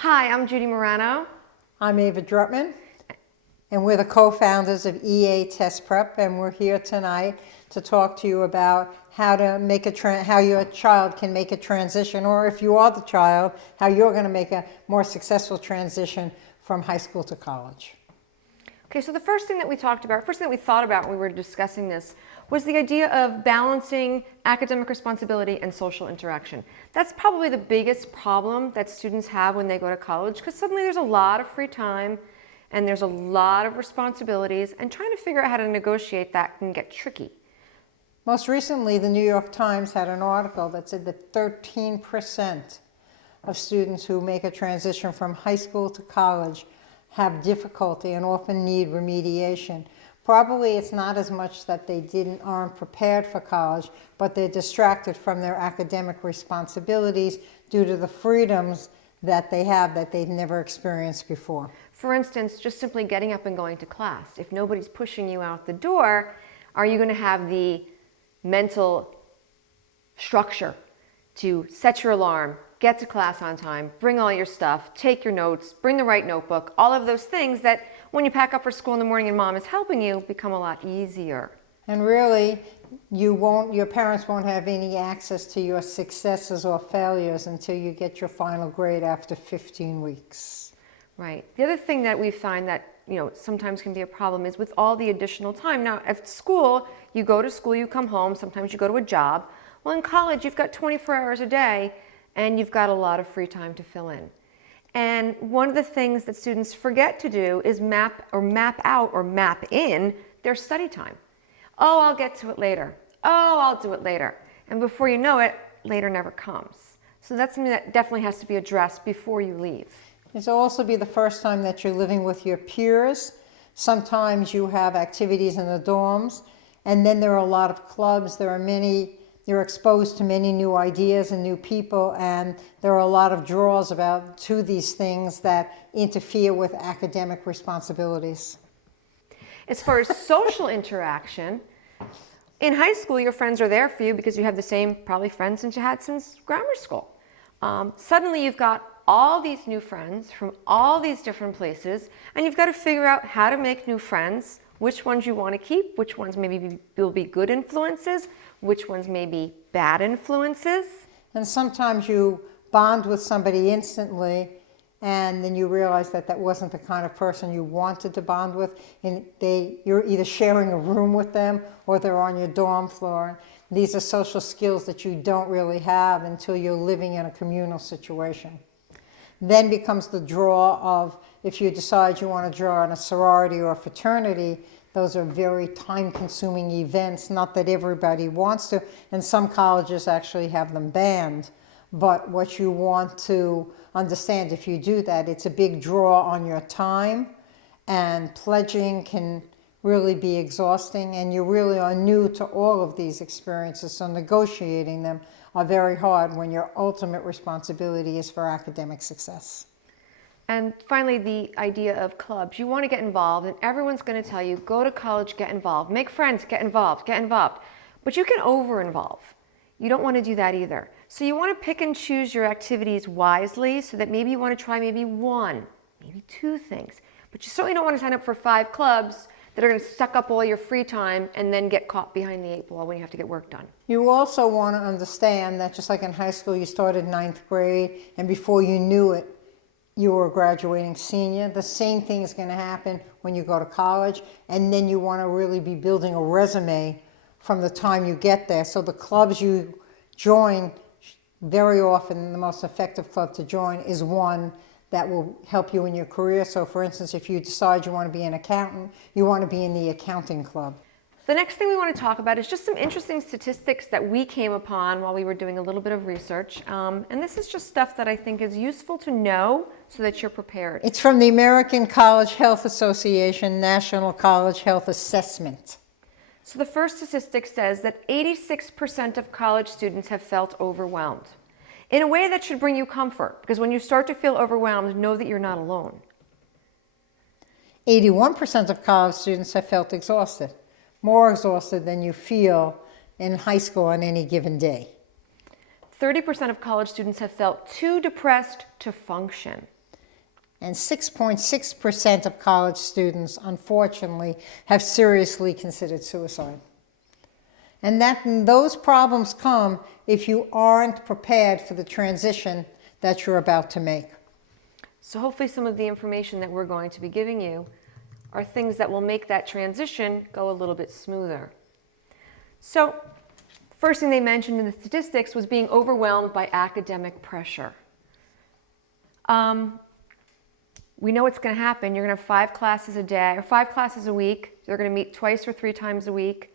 Hi, I'm Judy Morano. I'm Ava Drutman, and we're the co-founders of EA Test Prep, and we're here tonight to talk to you about how to make how your child can make a transition, or if you are the child, how you're going to make a more successful transition from high school to college. Okay, so the first thing that we thought about when we were discussing this was the idea of balancing academic responsibility and social interaction. That's probably the biggest problem that students have when they go to college, because suddenly there's a lot of free time and there's a lot of responsibilities, and trying to figure out how to negotiate that can get tricky. Most recently, the New York Times had an article that said that 13% of students who make a transition from high school to college have difficulty and often need remediation. Probably it's not as much that they aren't prepared for college, but they're distracted from their academic responsibilities due to the freedoms that they have that they've never experienced before. For instance, just simply getting up and going to class. If nobody's pushing you out the door, are you going to have the mental structure to set your alarm, get to class on time, bring all your stuff, take your notes, bring the right notebook, all of those things that when you pack up for school in the morning and mom is helping you become a lot easier. And really, your parents won't have any access to your successes or failures until you get your final grade after 15 weeks. Right. The other thing that we find that sometimes can be a problem is with all the additional time. Now, at school, you go to school, you come home, sometimes you go to a job. Well, in college, you've got 24 hours a day, and you've got a lot of free time to fill in. And one of the things that students forget to do is map out or map in their study time. Oh, I'll get to it later. Oh, I'll do it later. And before you know it, later never comes. So that's something that definitely has to be addressed before you leave. This will also be the first time that you're living with your peers. Sometimes you have activities in the dorms, and then there are a lot of clubs. You're exposed to many new ideas and new people, and there are a lot of draws to these things that interfere with academic responsibilities. As far as social interaction, in high school, your friends are there for you because you have the same probably friends since you had since grammar school. Suddenly you've got all these new friends from all these different places, and you've got to figure out how to make new friends, which ones you want to keep, which ones maybe will be good influences, which ones may be bad influences. And sometimes you bond with somebody instantly, and then you realize that that wasn't the kind of person you wanted to bond with, and you're either sharing a room with them or they're on your dorm floor. These are social skills that you don't really have until you're living in a communal situation. Then becomes the draw of, if you decide you want to join a sorority or a fraternity, those are very time-consuming events. Not that everybody wants to, and some colleges actually have them banned. But what you want to understand, if you do that, it's a big draw on your time, and pledging can really be exhausting, and you really are new to all of these experiences, so negotiating them are very hard when your ultimate responsibility is for academic success. And finally, the idea of clubs. You want to get involved, and everyone's going to tell you, go to college, get involved, make friends, get involved, get involved. But you can over-involve. You don't want to do that either. So you want to pick and choose your activities wisely so that maybe you want to try maybe one, maybe two things. But you certainly don't want to sign up for 5 clubs that are going to suck up all your free time and then get caught behind the 8 ball when you have to get work done. You also want to understand that just like in high school, you started 9th grade, and before you knew it, you were a graduating senior. The same thing is going to happen when you go to college, and then you want to really be building a resume from the time you get there. So the clubs you join, very often the most effective club to join is one that will help you in your career. So for instance, if you decide you want to be an accountant, you want to be in the accounting club. The next thing we want to talk about is just some interesting statistics that we came upon while we were doing a little bit of research. And this is just stuff that I think is useful to know so that you're prepared. It's from the American College Health Association National College Health Assessment. So the first statistic says that 86% of college students have felt overwhelmed. In a way that should bring you comfort, because when you start to feel overwhelmed, know that you're not alone. 81% of college students have felt exhausted, more exhausted than you feel in high school on any given day. 30% of college students have felt too depressed to function. And 6.6% of college students, unfortunately, have seriously considered suicide. And those problems come if you aren't prepared for the transition that you're about to make. So hopefully some of the information that we're going to be giving you are things that will make that transition go a little bit smoother. So first thing they mentioned in the statistics was being overwhelmed by academic pressure. We know what's going to happen. You're going to have 5 classes a day or 5 classes a week. They're going to meet twice or 3 times a week.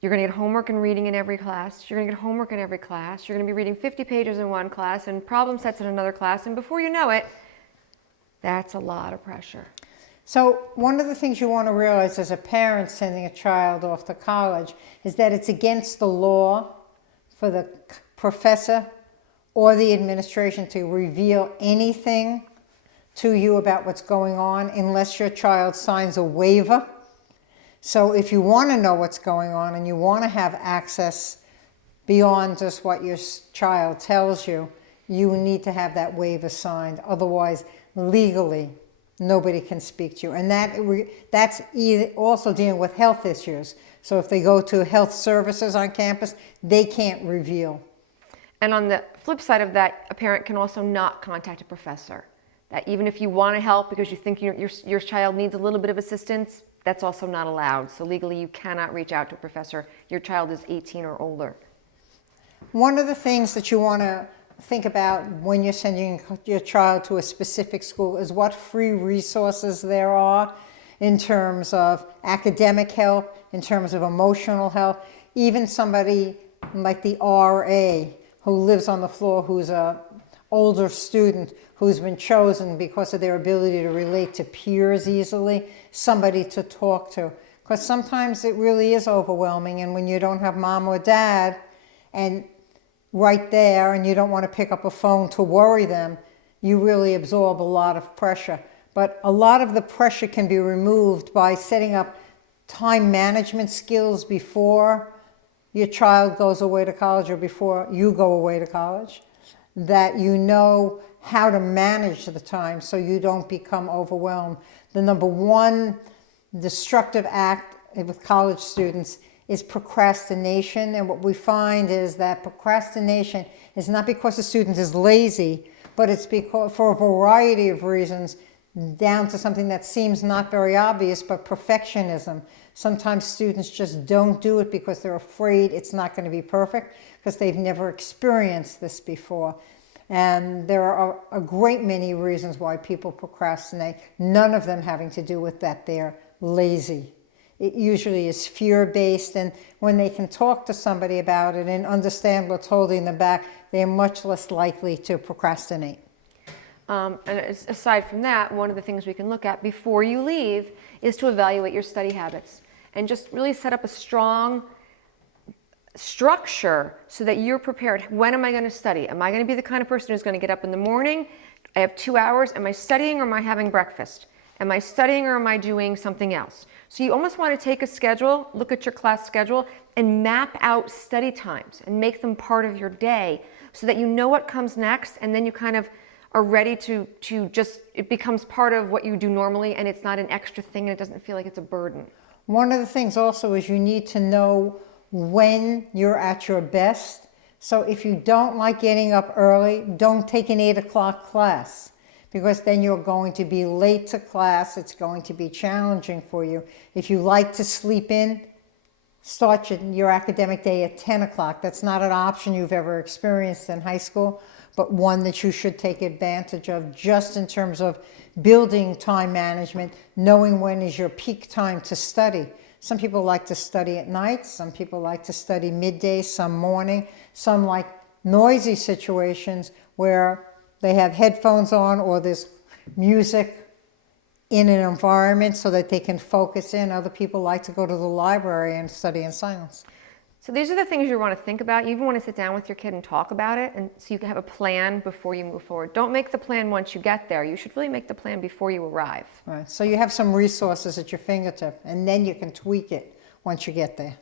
You're going to get homework and reading in every class. You're going to get homework in every class. You're going to be reading 50 pages in one class and problem sets in another class. And before you know it, that's a lot of pressure. So one of the things you want to realize as a parent sending a child off to college is that it's against the law for the professor or the administration to reveal anything to you about what's going on unless your child signs a waiver. So if you want to know what's going on and you want to have access beyond just what your child tells you, you need to have that waiver signed. Otherwise, legally, nobody can speak to you. And that's also dealing with health issues. So if they go to health services on campus, they can't reveal. And on the flip side of that, a parent can also not contact a professor. That even if you want to help because you think your child needs a little bit of assistance, that's also not allowed. So legally, you cannot reach out to a professor. Your child is 18 or older. One of the things that you want to think about when you're sending your child to a specific school is what free resources there are in terms of academic help, in terms of emotional help. Even somebody like the RA who lives on the floor, who's an older student, who's been chosen because of their ability to relate to peers easily, somebody to talk to. Because sometimes it really is overwhelming, and when you don't have mom or dad and right there and you don't want to pick up a phone to worry them, you really absorb a lot of pressure. But a lot of the pressure can be removed by setting up time management skills before your child goes away to college or before you go away to college, that you know how to manage the time so you don't become overwhelmed. The number one destructive act with college students is procrastination. And what we find is that procrastination is not because the student is lazy, but it's because for a variety of reasons, down to something that seems not very obvious, but perfectionism. Sometimes students just don't do it because they're afraid it's not going to be perfect because they've never experienced this before. And there are a great many reasons why people procrastinate, none of them having to do with that they're lazy. It usually is fear-based, and when they can talk to somebody about it and understand what's holding them back, they're much less likely to procrastinate. And aside from that, one of the things we can look at before you leave is to evaluate your study habits and just really set up a strong structure so that you're prepared. When am I going to study? Am I going to be the kind of person who's going to get up in the morning? I have 2 hours. Am I studying or am I having breakfast? Am I studying or am I doing something else? So you almost want to take a schedule, look at your class schedule, and map out study times and make them part of your day so that you know what comes next, and then you kind of are ready to just, it becomes part of what you do normally, and it's not an extra thing and it doesn't feel like it's a burden. One of the things also is you need to know when you're at your best. So if you don't like getting up early, don't take an 8 o'clock class, because then you're going to be late to class. It's going to be challenging for you. If you like to sleep in, start your academic day at 10 o'clock. That's not an option you've ever experienced in high school, but one that you should take advantage of just in terms of building time management, knowing when is your peak time to study. Some people like to study at night, some people like to study midday, some morning, some like noisy situations where they have headphones on or there's music in an environment so that they can focus in. Other people like to go to the library and study in silence. So these are the things you want to think about. You even want to sit down with your kid and talk about it, and so you can have a plan before you move forward. Don't make the plan once you get there. You should really make the plan before you arrive. Right. So you have some resources at your fingertip, and then you can tweak it once you get there.